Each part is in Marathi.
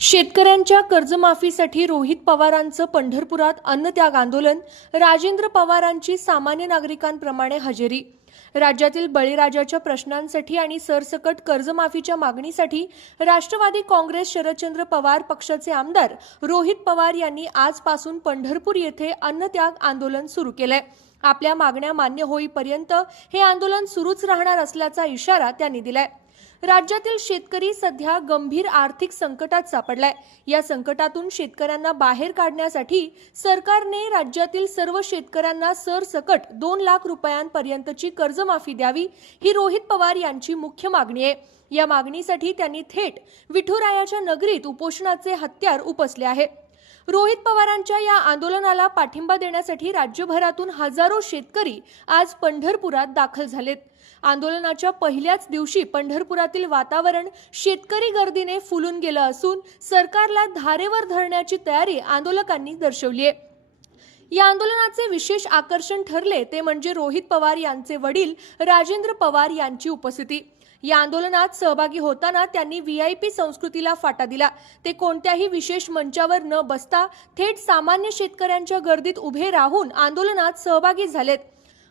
शेतकऱ्यांच्या कर्जमाफीसाठी रोहित पवारांचं पंढरपुरात अन्नत्याग आंदोलन, राजेंद्र पवारांची सामान्य नागरिकांप्रमाणे हजेरी। राज्यातील बळीराजाच्या प्रश्नांसाठी आणि सरसकट कर्जमाफीच्या मागणीसाठी राष्ट्रवादी काँग्रेस शरदचंद्र पवार पक्षाचे आमदार रोहित पवार यांनी आजपासून पंढरपूर येथे अन्नत्याग आंदोलन सुरू केलंय। आपल्या मागण्या मान्य होईपर्यंत हे आंदोलन सुरूच राहणार असल्याचा इशारा त्यांनी दिलाय। राज्यातील शेतकरी सध्या गंभीर आर्थिक संकटात सापडलाय। या संकटातून शेतकऱ्यांना बाहेर काढण्यासाठी सरकारने राज्यातील सर्व शेतकऱ्यांना सरसकट 2 लाख रुपयांपर्यंतची कर्जमाफी द्यावी, ही रोहित पवार यांची मुख्य मागणी आहे। या मागणीसाठी त्यांनी थेट विठुरायाच्या नगरीत उपोषणाचे हत्यार उपसले आहे। रोहित पवारांच्या या आंदोलनाला पाठिंबा देण्यासाठी राज्यभरातून हजारो शेतकरी आज पंढरपुरात दाखल झालेत। आंदोलनाच्या पहिल्याच दिवशी पंढरपुरातील वातावरण शेतकरी गर्दीने फुलून गेलं असून सरकारला धारेवर धरण्याची तयारी आंदोलकांनी दर्शवली आहे। या आंदोलनाचे विशेष आकर्षण ठरले ते म्हणजे रोहित पवार यांचे वडील राजेंद्र पवार यांची उपस्थिती। या आंदोलनात सहभागी होताना त्यांनी व्हीआयपी संस्कृतीला फाटा दिला। ते कोणत्याही विशेष मंचावर न बसता थेट सामान्य शेतकऱ्यांच्या गर्दीत उभे राहून आंदोलनात सहभागी झालेत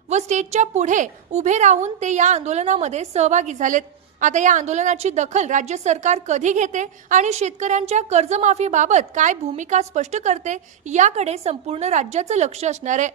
व स्टेजच्या पुढे उभे राहून ते या आंदोलनामध्ये सहभागी झालेत। आता या आंदोलनाची दखल राज्य सरकार कधी घेते आणि शेतकऱ्यांच्या कर्जमाफीबाबत काय भूमिका स्पष्ट करते, याकडे संपूर्ण राज्याचं लक्ष असणार आहे।